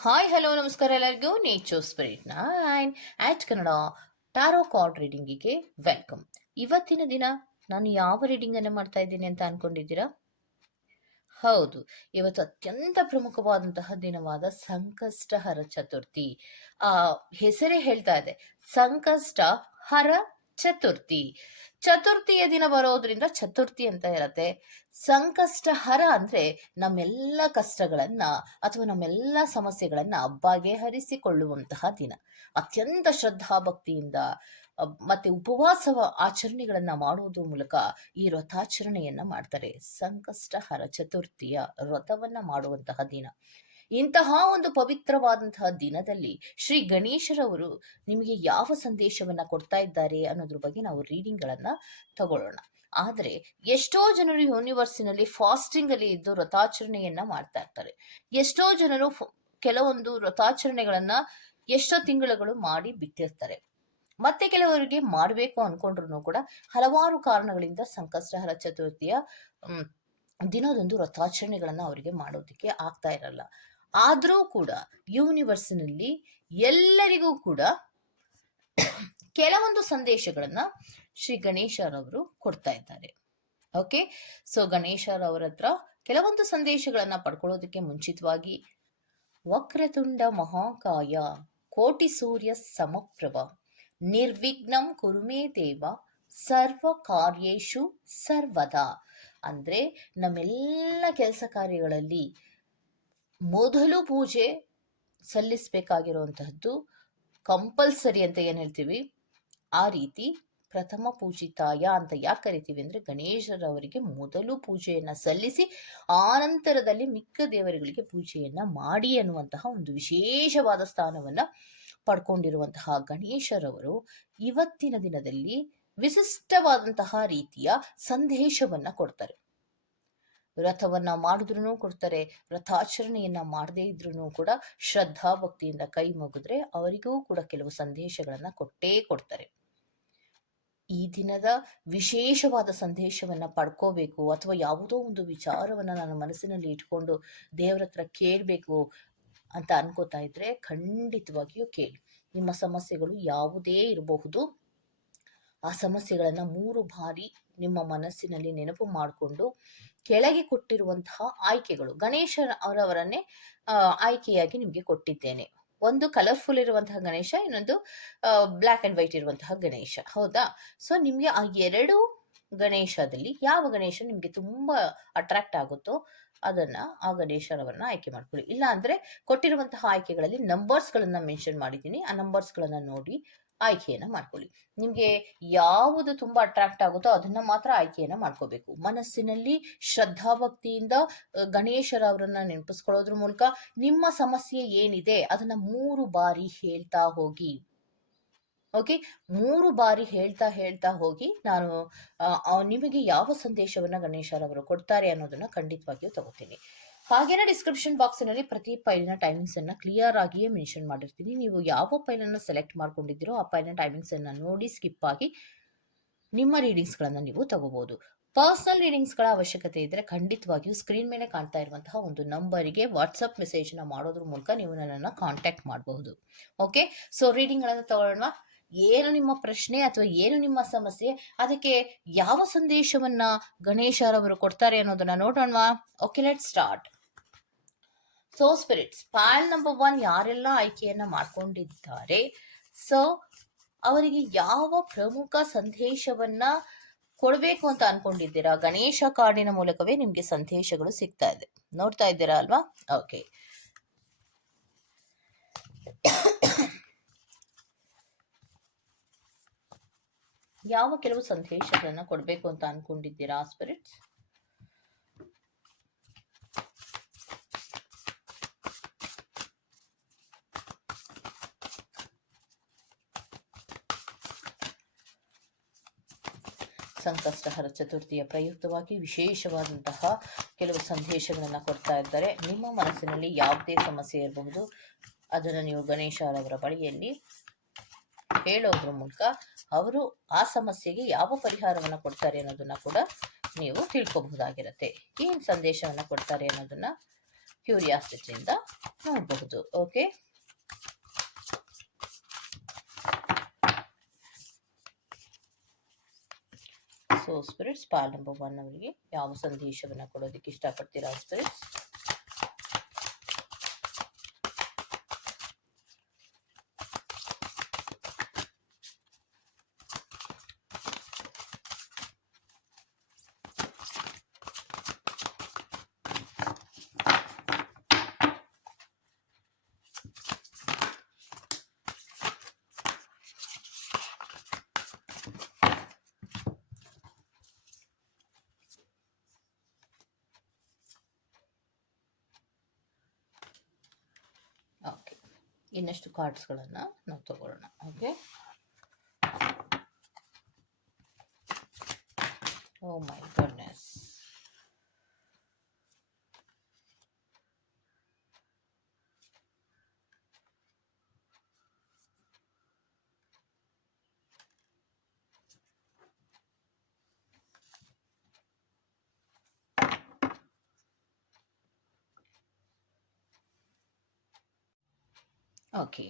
Hi hello ನಮಸ್ಕಾರ ಎಲ್ಲರಿಗೂ. Nature ಸ್ಪಿರಿಟ್ನ and at Kannada tarot card ರೀಡಿಂಗಿಗೆ welcome ಇವತ್ತಿನ ದಿನ ನಾನು ಯಾವ ರೀಡಿಂಗನ್ನು ಮಾಡ್ತಾ ಇದ್ದೀನಿ ಅಂತ ಅನ್ಕೊಂಡಿದ್ದೀರಾ? ಹೌದು, ಇವತ್ತು ಅತ್ಯಂತ ಪ್ರಮುಖವಾದಂತಹ ದಿನವಾದ ಸಂಕಷ್ಟ ಹರ ಚತುರ್ಥಿ. ಆ, ಹೆಸರೇ ಹೇಳ್ತಾ ಇದೆ. ಸಂಕಷ್ಟ ಹರ ಚತುರ್ಥಿ. ಚತುರ್ಥಿಯ ದಿನ ಬರೋದ್ರಿಂದ ಚತುರ್ಥಿ ಅಂತ ಇರತ್ತೆ. ಸಂಕಷ್ಟ ಹರ ಅಂದ್ರೆ ನಮ್ಮೆಲ್ಲ ಕಷ್ಟಗಳನ್ನ ಅಥವಾ ನಮ್ಮೆಲ್ಲ ಸಮಸ್ಯೆಗಳನ್ನ ಬಗೆಹರಿಸಿಕೊಳ್ಳುವಂತಹ ದಿನ. ಅತ್ಯಂತ ಶ್ರದ್ಧಾ ಭಕ್ತಿಯಿಂದ ಮತ್ತೆ ಉಪವಾಸ ಆಚರಣೆಗಳನ್ನ ಮಾಡುವುದು ಮೂಲಕ ಈ ವ್ರತಾಚರಣೆಯನ್ನ ಮಾಡ್ತಾರೆ. ಸಂಕಷ್ಟಹರ ಚತುರ್ಥಿಯ ರಥವನ್ನ ಮಾಡುವಂತಹ ದಿನ. ಇಂತಹ ಒಂದು ಪವಿತ್ರವಾದಂತಹ ದಿನದಲ್ಲಿ ಶ್ರೀ ಗಣೇಶರವರು ನಿಮಗೆ ಯಾವ ಸಂದೇಶವನ್ನ ಕೊಡ್ತಾ ಇದ್ದಾರೆ ಅನ್ನೋದ್ರ ಬಗ್ಗೆ ನಾವು ರೀಡಿಂಗ್ ಗಳನ್ನ ತಗೊಳ್ಳೋಣ. ಆದರೆ ಎಷ್ಟೋ ಜನರು ಯೂನಿವರ್ಸಿನಲ್ಲಿ ಫಾಸ್ಟಿಂಗ್ ಅಲ್ಲಿ ಇದ್ದು ವ್ರತಾಚರಣೆಯನ್ನ ಮಾಡ್ತಾ ಇರ್ತಾರೆ. ಎಷ್ಟೋ ಜನರು ಕೆಲವೊಂದು ವ್ರತಾಚರಣೆಗಳನ್ನ ಎಷ್ಟೋ ತಿಂಗಳುಗಳು ಮಾಡಿ ಬಿಟ್ಟಿರ್ತಾರೆ. ಮತ್ತೆ ಕೆಲವರಿಗೆ ಮಾಡಬೇಕು ಅನ್ಕೊಂಡ್ರು ಕೂಡ ಹಲವಾರು ಕಾರಣಗಳಿಂದ ಸಂಕಷ್ಟಹರ ಚತುರ್ಥಿಯ ದಿನದೊಂದು ವ್ರತಾಚರಣೆಗಳನ್ನ ಅವರಿಗೆ ಮಾಡೋದಕ್ಕೆ ಆಗ್ತಾ ಇರಲ್ಲ. ಆದರೂ ಕೂಡ ಯೂನಿವರ್ಸ್ನಲ್ಲಿ ಎಲ್ಲರಿಗೂ ಕೂಡ ಕೆಲವೊಂದು ಸಂದೇಶಗಳನ್ನ ಶ್ರೀ ಗಣೇಶರವರು ಕೊಡ್ತಾ ಇದ್ದಾರೆ. ಓಕೆ ಸೊ ಗಣೇಶರವರ ಹತ್ರ ಕೆಲವೊಂದು ಸಂದೇಶಗಳನ್ನ ಪಡ್ಕೊಳ್ಳೋದಕ್ಕೆ ಮುಂಚಿತವಾಗಿ ವಕ್ರತುಂಡ ಮಹಾಕಾಯ, ಕೋಟಿ ಸೂರ್ಯ ಸಮಪ್ರಭ, ನಿರ್ವಿಘ್ನಂ ಕುರುಮೇ ದೇವ, ಸರ್ವ ಕಾರ್ಯೇಶು ಸರ್ವದಾ. ಅಂದ್ರೆ ನಮ್ಮೆಲ್ಲ ಕೆಲಸ ಕಾರ್ಯಗಳಲ್ಲಿ ಮೊದಲು ಪೂಜೆ ಸಲ್ಲಿಸಬೇಕಾಗಿರುವಂತಹದ್ದು ಕಂಪಲ್ಸರಿ ಅಂತ ಏನು ಹೇಳ್ತೀವಿ? ಆ ರೀತಿ ಪ್ರಥಮ ಪೂಜಿತಾಯ ಅಂತ ಯಾಕೆ ಕರಿತೀವಿ ಅಂದ್ರೆ ಗಣೇಶರವರಿಗೆ ಮೊದಲು ಪೂಜೆಯನ್ನು ಸಲ್ಲಿಸಿ ಆನಂತರದಲ್ಲಿ ಮಿಕ್ಕ ದೇವರುಗಳಿಗೆ ಪೂಜೆಯನ್ನು ಮಾಡಿ ಅನ್ನುವಂತಹ ಒಂದು ವಿಶೇಷವಾದ ಸ್ಥಾನವನ್ನ ಪಡ್ಕೊಂಡಿರುವಂತಹ ಗಣೇಶರವರು ಇವತ್ತಿನ ದಿನದಲ್ಲಿ ವಿಶಿಷ್ಟವಾದಂತಹ ರೀತಿಯ ಸಂದೇಶವನ್ನ ಕೊಡ್ತಾರೆ. ವ್ರತವನ್ನ ಮಾಡಿದ್ರು ಕೊಡ್ತಾರೆ. ರಥಾಚರಣೆಯನ್ನ ಮಾಡದೇ ಇದ್ರೂ ಕೂಡ ಶ್ರದ್ಧಾ ಭಕ್ತಿಯಿಂದ ಕೈ ಮುಗಿದ್ರೆ ಅವರಿಗೂ ಕೂಡ ಕೆಲವು ಸಂದೇಶಗಳನ್ನ ಕೊಟ್ಟೇ ಕೊಡ್ತಾರೆ. ಈ ದಿನದ ವಿಶೇಷವಾದ ಸಂದೇಶವನ್ನ ಪಡ್ಕೋಬೇಕು ಅಥವಾ ಯಾವುದೋ ಒಂದು ವಿಚಾರವನ್ನ ನನ್ನ ಮನಸ್ಸಿನಲ್ಲಿ ಇಟ್ಕೊಂಡು ದೇವರ ಹತ್ರ ಕೇಳಬೇಕು ಅಂತ ಅನ್ಕೋತಾ ಇದ್ರೆ ಖಂಡಿತವಾಗಿಯೂ ಕೇಳಿ. ನಿಮ್ಮ ಸಮಸ್ಯೆಗಳು ಯಾವುದೇ ಇರಬಹುದು. ಆ ಸಮಸ್ಯೆಗಳನ್ನ ಮೂರು ಬಾರಿ ನಿಮ್ಮ ಮನಸ್ಸಿನಲ್ಲಿ ನೆನಪು ಮಾಡಿಕೊಂಡು ಕೆಳಗೆ ಕೊಟ್ಟಿರುವಂತಹ ಆಯ್ಕೆಗಳು. ಗಣೇಶ ಅವರವರನ್ನೇ ಆಯ್ಕೆಯಾಗಿ ನಿಮಗೆ ಕೊಟ್ಟಿದ್ದೇನೆ. ಒಂದು ಕಲರ್ಫುಲ್ ಇರುವಂತಹ ಗಣೇಶ, ಇನ್ನೊಂದು ಬ್ಲ್ಯಾಕ್ ಅಂಡ್ ವೈಟ್ ಇರುವಂತಹ ಗಣೇಶ. ಹೌದಾ? ಸೊ ನಿಮಗೆ ಆ ಎರಡು ಗಣೇಶದಲ್ಲಿ ಯಾವ ಗಣೇಶ ನಿಮಗೆ ತುಂಬಾ ಅಟ್ರಾಕ್ಟ್ ಆಗುತ್ತೋ ಅದನ್ನ ಆ ಗಣೇಶರವರನ್ನ ಆಯ್ಕೆ ಮಾಡ್ಕೊಳ್ಳಿ. ಇಲ್ಲ ಅಂದ್ರೆ ಕೊಟ್ಟಿರುವಂತಹ ಆಯ್ಕೆಗಳಲ್ಲಿ ನಂಬರ್ಸ್ ಗಳನ್ನ ಮೆನ್ಷನ್ ಮಾಡಿದ್ದೀನಿ. ಆ ನಂಬರ್ಸ್ ಗಳನ್ನ ನೋಡಿ ಆಯ್ಕೆಯನ್ನ ಮಾಡ್ಕೊಳ್ಳಿ. ನಿಮ್ಗೆ ಯಾವುದು ತುಂಬಾ ಅಟ್ರಾಕ್ಟ್ ಆಗುತ್ತೋ ಅದನ್ನ ಮಾತ್ರ ಆಯ್ಕೆಯನ್ನ ಮಾಡ್ಕೋಬೇಕು. ಮನಸ್ಸಿನಲ್ಲಿ ಶ್ರದ್ಧಾಭಕ್ತಿಯಿಂದ ಭಕ್ತಿಯಿಂದ ಗಣೇಶರ ಅವರನ್ನ ನೆನಪಿಸ್ಕೊಳ್ಳೋದ್ರ ಮೂಲಕ ನಿಮ್ಮ ಸಮಸ್ಯೆ ಏನಿದೆ ಅದನ್ನ ಮೂರು ಬಾರಿ ಹೇಳ್ತಾ ಹೋಗಿ. ಓಕೆ? ಮೂರು ಬಾರಿ ಹೇಳ್ತಾ ಹೇಳ್ತಾ ಹೋಗಿ ನಾನು ನಿಮಗೆ ಯಾವ ಸಂದೇಶವನ್ನ ಗಣೇಶರವರು ಕೊಡ್ತಾರೆ ಅನ್ನೋದನ್ನ ಖಂಡಿತವಾಗಿಯೂ ತಗೋತೀನಿ. ಹಾಗೇನೆ ಡಿಸ್ಕ್ರಿಪ್ಷನ್ ಬಾಕ್ಸ್ನಲ್ಲಿ ಪ್ರತಿ ಫೈಲಿನ ಟೈಮಿಂಗ್ಸ್ ಅನ್ನ ಕ್ಲಿಯರ್ ಆಗಿಯೇ ಮೆನ್ಷನ್ ಮಾಡಿರ್ತೀನಿ. ನೀವು ಯಾವ ಫೈಲನ್ನು ಸೆಲೆಕ್ಟ್ ಮಾಡ್ಕೊಂಡಿದ್ದೀರೋ ಆ ಫೈಲ್ನ ಟೈಮಿಂಗ್ಸ್ ಅನ್ನ ನೋಡಿ ಸ್ಕಿಪ್ ಆಗಿ ನಿಮ್ಮ ರೀಡಿಂಗ್ಸ್ಗಳನ್ನು ನೀವು ತಗೋಬಹುದು ಪರ್ಸನಲ್ ರೀಡಿಂಗ್ಸ್ಗಳ ಅವಶ್ಯಕತೆ ಇದ್ದರೆ ಖಂಡಿತವಾಗಿಯೂ ಸ್ಕ್ರೀನ್ ಮೇಲೆ ಕಾಣ್ತಾ ಇರುವಂತಹ ಒಂದು ನಂಬರಿಗೆ ವಾಟ್ಸಪ್ ಮೆಸೇಜ್ನ ಮಾಡೋದ್ರ ಮೂಲಕ ನೀವು ನನ್ನನ್ನು ಕಾಂಟ್ಯಾಕ್ಟ್ ಮಾಡಬಹುದು. ಓಕೆ ಸೊ ರೀಡಿಂಗ್ಗಳನ್ನು ತಗೊಳ್ಳೋಣ. ಏನು ನಿಮ್ಮ ಪ್ರಶ್ನೆ ಅಥವಾ ಏನು ನಿಮ್ಮ ಸಮಸ್ಯೆ, ಅದಕ್ಕೆ ಯಾವ ಸಂದೇಶವನ್ನ ಗಣೇಶರವರು ಕೊಡ್ತಾರೆ ಅನ್ನೋದನ್ನ ನೋಡೋಣವಾ? Okay let start so spirits pile number one ಯಾರೆಲ್ಲ ಆಯ್ಕೆಯನ್ನ ಮಾಡ್ಕೊಂಡಿದ್ದಾರೆ? ಸೊ ಅವರಿಗೆ ಯಾವ ಪ್ರಮುಖ ಸಂದೇಶವನ್ನ ಕೊಡಬೇಕು ಅಂತ ಅನ್ಕೊಂಡಿದ್ದೀರಾ? ಗಣೇಶ ಕಾರ್ಡಿನ ಮೂಲಕವೇ ನಿಮ್ಗೆ ಸಂದೇಶಗಳು ಸಿಗ್ತಾ ಇದೆ. ನೋಡ್ತಾ ಇದ್ದೀರಾ ಅಲ್ವಾ? ಓಕೆ ಯಾವ ಕೆಲವು ಸಂದೇಶಗಳನ್ನ ಕೊಡಬೇಕು ಅಂತ ಅನ್ಕೊಂಡಿದ್ದೀರಾ ಸ್ಪಿರಿಟ್ಸ್ ಸಂಕಷ್ಟಹರ ಚತುರ್ಥಿಯ ಪ್ರಯುಕ್ತವಾಗಿ ವಿಶೇಷವಾದಂತಹ ಕೆಲವು ಸಂದೇಶಗಳನ್ನು ಕೊಡ್ತಾ ಇದ್ದಾರೆ. ನಿಮ್ಮ ಮನಸ್ಸಿನಲ್ಲಿ ಯಾವುದೇ ಸಮಸ್ಯೆ ಇರಬಹುದು, ಅದನ್ನು ನೀವು ಗಣೇಶ ಅವರ ಬಳಿಯಲ್ಲಿ ಹೇಳೋದ್ರ ಮೂಲಕ ಅವರು ಆ ಸಮಸ್ಯೆಗೆ ಯಾವ ಪರಿಹಾರವನ್ನು ಕೊಡ್ತಾರೆ ಅನ್ನೋದನ್ನ ಕೂಡ ನೀವು ತಿಳ್ಕೊಬಹುದಾಗಿರುತ್ತೆ. ಏನು ಸಂದೇಶವನ್ನು ಕೊಡ್ತಾರೆ ಅನ್ನೋದನ್ನ ಕ್ಯೂರಿಯಾಸಿಟಿಯಿಂದ ನೋಡಬಹುದು. Okay so spirits pile number one ಅವರಿಗೆ ಯಾವ ಸಂದೇಶವನ್ನು ಕೊಡೋದಕ್ಕೆ ಇಷ್ಟಪಡ್ತೀರಾ ಸ್ಪಿರಿಟ್ಸ್ ಓಕೆ ಇನ್ನಷ್ಟು ಕಾರ್ಡ್ಸ್ಗಳನ್ನು ನಾವು ತಗೊಳ್ಳೋಣ. Okay oh my goodness okay.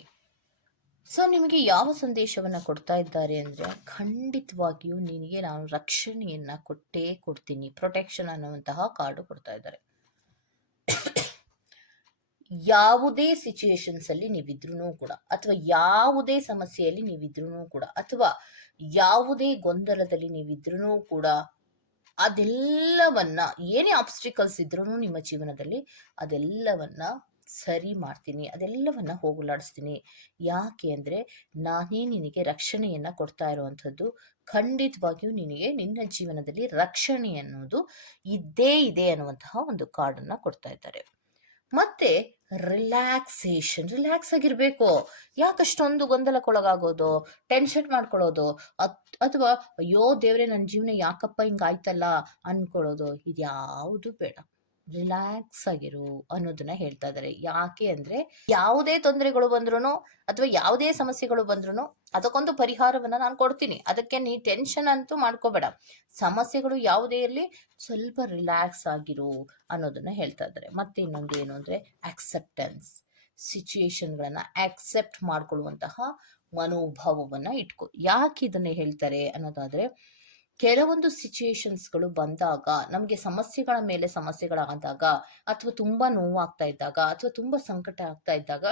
So ನಿಮಗೆ ಯಾವ ಸಂದೇಶವನ್ನು ಕೊಡ್ತಾ ಇದ್ದಾರೆ ಅಂದರೆ, ಖಂಡಿತವಾಗಿಯೂ ನಿನಗೆ ನಾನು ರಕ್ಷಣೆಯನ್ನು ಕೊಟ್ಟೇ ಕೊಡ್ತೀನಿ ಪ್ರೊಟೆಕ್ಷನ್ ಅನ್ನುವಂತಹ ಕಾರ್ಡು ಕೊಡ್ತಾ ಇದ್ದಾರೆ. ಯಾವುದೇ ಸಿಚುಯೇಷನ್ಸ್ ಅಲ್ಲಿ ನೀವಿದ್ರೂ ಕೂಡ, ಅಥವಾ ಯಾವುದೇ ಸಮಸ್ಯೆಯಲ್ಲಿ ನೀವಿದ್ರೂ ಕೂಡ, ಅಥವಾ ಯಾವುದೇ ಗೊಂದಲದಲ್ಲಿ ನೀವಿದ್ರೂ ಕೂಡ, ಅದೆಲ್ಲವನ್ನ ಏನೇ ಆಬ್ಸ್ಟಿಕಲ್ಸ್ ಇದ್ರೂ ನಿಮ್ಮ ಜೀವನದಲ್ಲಿ ಅದೆಲ್ಲವನ್ನ ಸರಿ ಮಾಡ್ತೀನಿ, ಅದೆಲ್ಲವನ್ನ ಹೋಗಲಾಡಿಸ್ತೀನಿ. ಯಾಕೆ ಅಂದರೆ ನಾನೇ ನಿನಗೆ ರಕ್ಷಣೆಯನ್ನು ಕೊಡ್ತಾ ಇರುವಂಥದ್ದು, ಖಂಡಿತವಾಗಿಯೂ ನಿನಗೆ ನಿನ್ನ ಜೀವನದಲ್ಲಿ ರಕ್ಷಣೆ ಅನ್ನೋದು ಇದ್ದೇ ಇದೆ ಅನ್ನುವಂತಹ ಒಂದು ಕಾರ್ಡನ್ನು ಕೊಡ್ತಾ ಇದ್ದಾರೆ. ಮತ್ತೆ ರಿಲ್ಯಾಕ್ಸೇಷನ್, ರಿಲ್ಯಾಕ್ಸ್ ಆಗಿರಬೇಕು. ಯಾಕಷ್ಟೊಂದು ಗೊಂದಲಕ್ಕೊಳಗಾಗೋದು, ಟೆನ್ಷನ್ ಮಾಡ್ಕೊಳ್ಳೋದು ಅಥವಾ, ಅಯ್ಯೋ ದೇವ್ರೆ ನನ್ನ ಜೀವನ ಯಾಕಪ್ಪ ಹಿಂಗಾಯ್ತಲ್ಲ ಅನ್ಕೊಳ್ಳೋದು, ಇದ್ಯಾವುದು ಬೇಡ. ರಿಲ್ಯಾಕ್ಸ್ ಆಗಿರು ಅನ್ನೋದನ್ನ ಹೇಳ್ತಾ ಇದ್ದಾರೆ ಯಾಕೆ ಅಂದ್ರೆ ಯಾವುದೇ ತೊಂದರೆಗಳು ಬಂದ್ರು ಅಥವಾ ಯಾವುದೇ ಸಮಸ್ಯೆಗಳು ಬಂದ್ರು ಅದಕ್ಕೊಂದು ಪರಿಹಾರವನ್ನ ನಾನು ಕೊಡ್ತೀನಿ. ಅದಕ್ಕೆ ನೀ ಟೆನ್ಷನ್ ಅಂತೂ ಮಾಡ್ಕೋಬೇಡ. ಸಮಸ್ಯೆಗಳು ಯಾವುದೇ ಇರಲಿ ಸ್ವಲ್ಪ ರಿಲ್ಯಾಕ್ಸ್ ಆಗಿರು ಅನ್ನೋದನ್ನ ಹೇಳ್ತಾ ಇದ್ದಾರೆ ಮತ್ತೆ ಇನ್ನೊಂದು ಏನು ಅಂದ್ರೆ ಅಕ್ಸೆಪ್ಟೆನ್ಸ್ ಸಿಚುಯೇಷನ್ಗಳನ್ನ ಆಕ್ಸೆಪ್ಟ್ ಮಾಡ್ಕೊಳ್ಳುವಂತಹ ಮನೋಭಾವವನ್ನ ಇಟ್ಕೊ. ಯಾಕೆ ಇದನ್ನ ಹೇಳ್ತಾರೆ ಅನ್ನೋದಾದ್ರೆ ಕೆಲವೊಂದು ಸಿಚುಯೇಷನ್ಸ್ಗಳು ಬಂದಾಗ, ನಮಗೆ ಸಮಸ್ಯೆಗಳ ಮೇಲೆ ಸಮಸ್ಯೆಗಳಾದಾಗ, ಅಥವಾ ತುಂಬ ನೋವಾಗ್ತಾ ಇದ್ದಾಗ, ಅಥವಾ ತುಂಬ ಸಂಕಟ ಆಗ್ತಾ ಇದ್ದಾಗ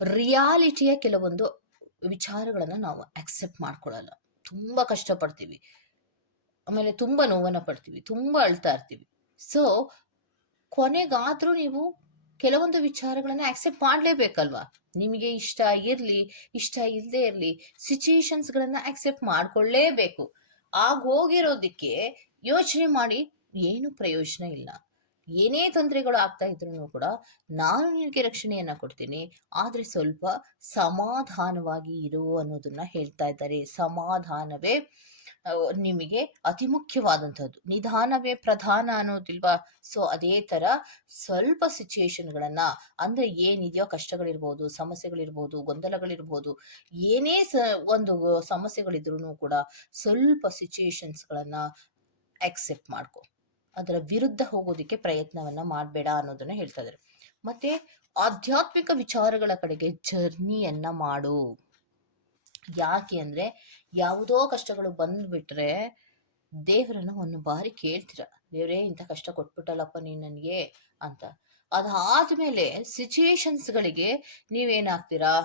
ರಿಯಾಲಿಟಿಯ ಕೆಲವೊಂದು ವಿಚಾರಗಳನ್ನು ನಾವು ಅಕ್ಸೆಪ್ಟ್ ಮಾಡ್ಕೊಳ್ಳಲ್ಲ. ತುಂಬ ಕಷ್ಟಪಡ್ತೀವಿ. ಆಮೇಲೆ ತುಂಬ ನೋವನ್ನು ಪಡ್ತೀವಿ, ತುಂಬ ಅಳ್ತಾ ಇರ್ತೀವಿ. ಸೊ ಕೊನೆಗಾದರೂ ನೀವು ಕೆಲವೊಂದು ವಿಚಾರಗಳನ್ನು ಆಕ್ಸೆಪ್ಟ್ ಮಾಡಲೇಬೇಕಲ್ವಾ? ನಿಮಗೆ ಇಷ್ಟ ಇರಲಿ, ಇಷ್ಟ ಇಲ್ಲದೆ ಇರಲಿ ಸಿಚುಯೇಷನ್ಸ್ಗಳನ್ನು ಆಕ್ಸೆಪ್ಟ್ ಮಾಡ್ಕೊಳ್ಳೇಬೇಕು. ಆಗ ಹೋಗಿರೋದಿಕ್ಕೆ ಯೋಚನೆ ಮಾಡಿ, ಏನು ಪ್ರಯೋಜನ ಇಲ್ಲ. ಏನೇ ತೊಂದರೆಗಳು ಆಗ್ತಾ ಇದ್ರು ಕೂಡ ನಾನು ನಿನಗೆ ರಕ್ಷಣೆಯನ್ನ ಕೊಡ್ತೀನಿ, ಆದ್ರೆ ಸ್ವಲ್ಪ ಸಮಾಧಾನವಾಗಿ ಇರು ಅನ್ನೋದನ್ನ ಹೇಳ್ತಾ ಇದ್ದಾರೆ. ಸಮಾಧಾನವೇ ನಿಮಗೆ ಅತಿ ಮುಖ್ಯವಾದಂಥದ್ದು. ನಿಧಾನವೇ ಪ್ರಧಾನ ಅನ್ನೋದಿಲ್ವಾ? ಸೊ ಅದೇ ತರ ಸ್ವಲ್ಪ ಸಿಚುಯೇಷನ್ಗಳನ್ನ ಅಂದ್ರೆ ಏನಿದೆಯೋ ಕಷ್ಟಗಳಿರ್ಬೋದು, ಸಮಸ್ಯೆಗಳಿರ್ಬೋದು, ಗೊಂದಲಗಳಿರ್ಬೋದು, ಏನೇ ಸ, ಒಂದು ಸಮಸ್ಯೆಗಳಿದ್ರು ಕೂಡ ಸ್ವಲ್ಪ ಸಿಚುಯೇಷನ್ಸ್ಗಳನ್ನ ಆಕ್ಸೆಪ್ಟ್ ಮಾಡ್ಕೊ. ಅದರ ವಿರುದ್ಧ ಹೋಗೋದಕ್ಕೆ ಪ್ರಯತ್ನವನ್ನ ಮಾಡಬೇಡ ಅನ್ನೋದನ್ನ ಹೇಳ್ತಾ ಇದ್ದಾರೆ ಮತ್ತೆ ಆಧ್ಯಾತ್ಮಿಕ ವಿಚಾರಗಳ ಕಡೆಗೆ ಜರ್ನಿಯನ್ನ ಮಾಡು. ಯಾಕೆ ಅಂದ್ರೆ ಯಾವುದೋ ಕಷ್ಟಗಳು ಬಂದ್ಬಿಟ್ರೆ ದೇವರನ್ನ ಒಂದು ಬಾರಿ ಕೇಳ್ತೀರ. ದೇವರೇ, ಇಂಥ ಕಷ್ಟ ಕೊಟ್ಬಿಟ್ಟಲ್ಲಪ್ಪ ನೀನ್ ನನಗೆ ಅಂತ. ಅದಾದ್ಮೇಲೆ ಸಿಚುಯೇಷನ್ಸ್ಗಳಿಗೆ ನೀವೇನಾಗ್ತೀರಾ?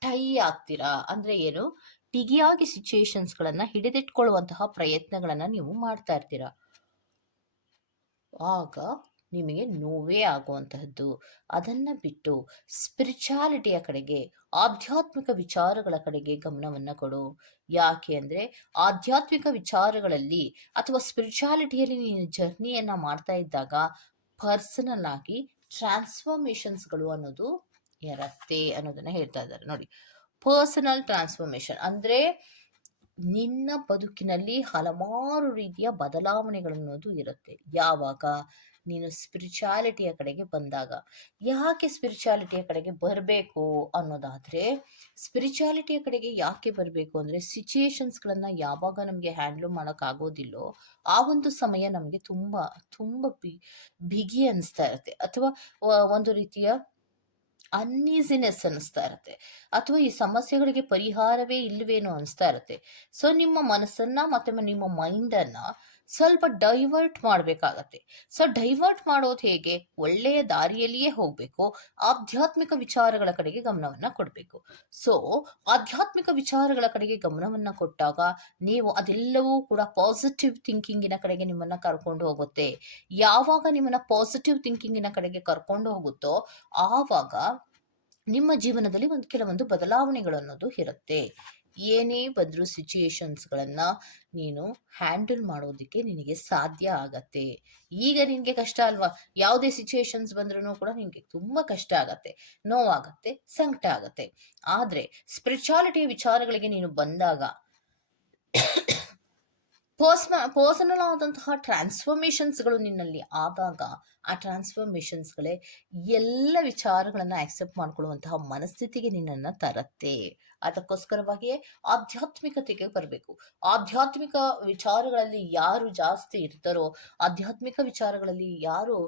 ಟೈ ಆಗ್ತೀರಾ? ಅಂದ್ರೆ ಏನು? ಟಿಗಿಯಾಗಿ ಸಿಚುಯೇಷನ್ಸ್ಗಳನ್ನ ಹಿಡಿದಿಟ್ಕೊಳ್ಳುವಂತಹ ಪ್ರಯತ್ನಗಳನ್ನ ನೀವು ಮಾಡ್ತಾ ಇರ್ತೀರಾ. ಆಗ ನಿಮಗೆ ನೋವೇ ಆಗುವಂತಹದ್ದು. ಅದನ್ನ ಬಿಟ್ಟು ಸ್ಪಿರಿಚುಯಾಲಿಟಿಯ ಕಡೆಗೆ, ಆಧ್ಯಾತ್ಮಿಕ ವಿಚಾರಗಳ ಕಡೆಗೆ ಗಮನವನ್ನು ಕೊಡು. ಯಾಕೆ ಅಂದರೆ, ಆಧ್ಯಾತ್ಮಿಕ ವಿಚಾರಗಳಲ್ಲಿ ಅಥವಾ ಸ್ಪಿರಿಚುಯಾಲಿಟಿಯಲ್ಲಿ ನೀನು ಜರ್ನಿಯನ್ನ ಮಾಡ್ತಾ ಇದ್ದಾಗ ಪರ್ಸನಲ್ ಆಗಿ ಟ್ರಾನ್ಸ್ಫಾರ್ಮೇಶನ್ಸ್ಗಳು ಅನ್ನೋದು ಇರತ್ತೆ ಅನ್ನೋದನ್ನ ಹೇಳ್ತಾ ಇದ್ದಾರೆ. ನೋಡಿ ಪರ್ಸನಲ್ ಟ್ರಾನ್ಸ್ಫಾರ್ಮೇಶನ್ ಅಂದ್ರೆ ನಿನ್ನ ಬದುಕಿನಲ್ಲಿ ಹಲವಾರು ರೀತಿಯ ಬದಲಾವಣೆಗಳನ್ನೋದು ಇರುತ್ತೆ. ಯಾವಾಗ? ನೀನು ಸ್ಪಿರಿಚುಯಾಲಿಟಿಯ ಕಡೆಗೆ ಬಂದಾಗ ಯಾಕೆ ಸ್ಪಿರಿಚುಯಾಲಿಟಿಯ ಕಡೆಗೆ ಬರಬೇಕು ಅನ್ನೋದಾದರೆ ಸ್ಪಿರಿಚುಯಾಲಿಟಿಯ ಕಡೆಗೆ ಯಾಕೆ ಬರಬೇಕು ಅಂದರೆ ಸಿಚುಯೇಷನ್ಸ್ಗಳನ್ನು ಯಾವಾಗ ನಮಗೆ ಹ್ಯಾಂಡ್ಲ್ ಮಾಡೋಕ್ಕಾಗೋದಿಲ್ಲೋ ಆ ಒಂದು ಸಮಯ ನಮಗೆ ತುಂಬ ತುಂಬ ಬಿ, ಬಿಗಿ ಅನಿಸ್ತಾ ಇರುತ್ತೆ. ಅಥವಾ ಒಂದು ರೀತಿಯ ಅನ್ಈಸಿನೆಸ್ ಅನಿಸ್ತಾ ಇರುತ್ತೆ. ಅಥವಾ ಈ ಸಮಸ್ಯೆಗಳಿಗೆ ಪರಿಹಾರವೇ ಇಲ್ಲವೇನೋ ಅನಿಸ್ತಾ ಇರುತ್ತೆ. ಸೊ ನಿಮ್ಮ ಮನಸ್ಸನ್ನ ಮತ್ತು ನಿಮ್ಮ ಮೈಂಡನ್ನ ಸ್ವಲ್ಪ ಡೈವರ್ಟ್ ಮಾಡಬೇಕಾಗತ್ತೆ. ಸೊ ಡೈವರ್ಟ್ ಮಾಡೋದು ಹೇಗೆ? ಒಳ್ಳೆಯ ದಾರಿಯಲ್ಲಿಯೇ ಹೋಗಬೇಕು, ಆಧ್ಯಾತ್ಮಿಕ ವಿಚಾರಗಳ ಕಡೆಗೆ ಗಮನವನ್ನು ಕೊಡಬೇಕು. ಸೊ ಆಧ್ಯಾತ್ಮಿಕ ವಿಚಾರಗಳ ಕಡೆಗೆ ಗಮನವನ್ನು ಕೊಟ್ಟಾಗ ನೀವು ಅದೆಲ್ಲವೂ ಕೂಡ ಪಾಸಿಟಿವ್ ಥಿಂಕಿಂಗಿನ ಕಡೆಗೆ ನಿಮ್ಮನ್ನ ಕರ್ಕೊಂಡು ಹೋಗುತ್ತೆ. ಯಾವಾಗ ನಿಮ್ಮನ್ನ ಪಾಸಿಟಿವ್ ಥಿಂಕಿಂಗಿನ ಕಡೆಗೆ ಕರ್ಕೊಂಡು ಹೋಗುತ್ತೋ, ಆವಾಗ ನಿಮ್ಮ ಜೀವನದಲ್ಲಿ ಒಂದು ಕೆಲವೊಂದು ಬದಲಾವಣೆಗಳು ಅನ್ನೋದು ಇರುತ್ತೆ. ಏನೇ ಬಂದರೂ ಸಿಚುಯೇಷನ್ಸ್ಗಳನ್ನು ನೀನು ಹ್ಯಾಂಡಲ್ ಮಾಡೋದಕ್ಕೆ ನಿನಗೆ ಸಾಧ್ಯ ಆಗತ್ತೆ. ಈಗ ನಿನಗೆ ಕಷ್ಟ ಅಲ್ವಾ? ಯಾವುದೇ ಸಿಚುಯೇಷನ್ಸ್ ಬಂದ್ರೂ ಕೂಡ ನಿನಗೆ ತುಂಬ ಕಷ್ಟ ಆಗತ್ತೆ. ನೋವಾಗತ್ತೆ, ಸಂಕಟ ಆಗತ್ತೆ. ಆದರೆ ಸ್ಪಿರಿಚುಯಾಲಿಟಿಯ ವಿಚಾರಗಳಿಗೆ ನೀನು ಬಂದಾಗ ಪರ್ಸ್ನ ಪರ್ಸನಲ್ ಆದಂತಹ ಟ್ರಾನ್ಸ್ಫಾರ್ಮೇಷನ್ಸ್ಗಳು ನಿನ್ನಲ್ಲಿ ಆದಾಗ ಆ ಟ್ರಾನ್ಸ್ಫಾರ್ಮೇಷನ್ಸ್ಗಳೇ ಎಲ್ಲ ವಿಚಾರಗಳನ್ನು ಆಕ್ಸೆಪ್ಟ್ ಮಾಡ್ಕೊಳ್ಳುವಂತಹ ಮನಸ್ಥಿತಿಗೆ ನಿನ್ನನ್ನು ತರತ್ತೆ. ಅದಕ್ಕೋಸ್ಕರವಾಗಿಯೇ ಆಧ್ಯಾತ್ಮಿಕತೆಗೆ ಬರಬೇಕು. ಆಧ್ಯಾತ್ಮಿಕ ವಿಚಾರಗಳಲ್ಲಿ ಯಾರು ಜಾಸ್ತಿ ಇರ್ತಾರೋ, ಆಧ್ಯಾತ್ಮಿಕ ವಿಚಾರಗಳಲ್ಲಿ ಯಾರು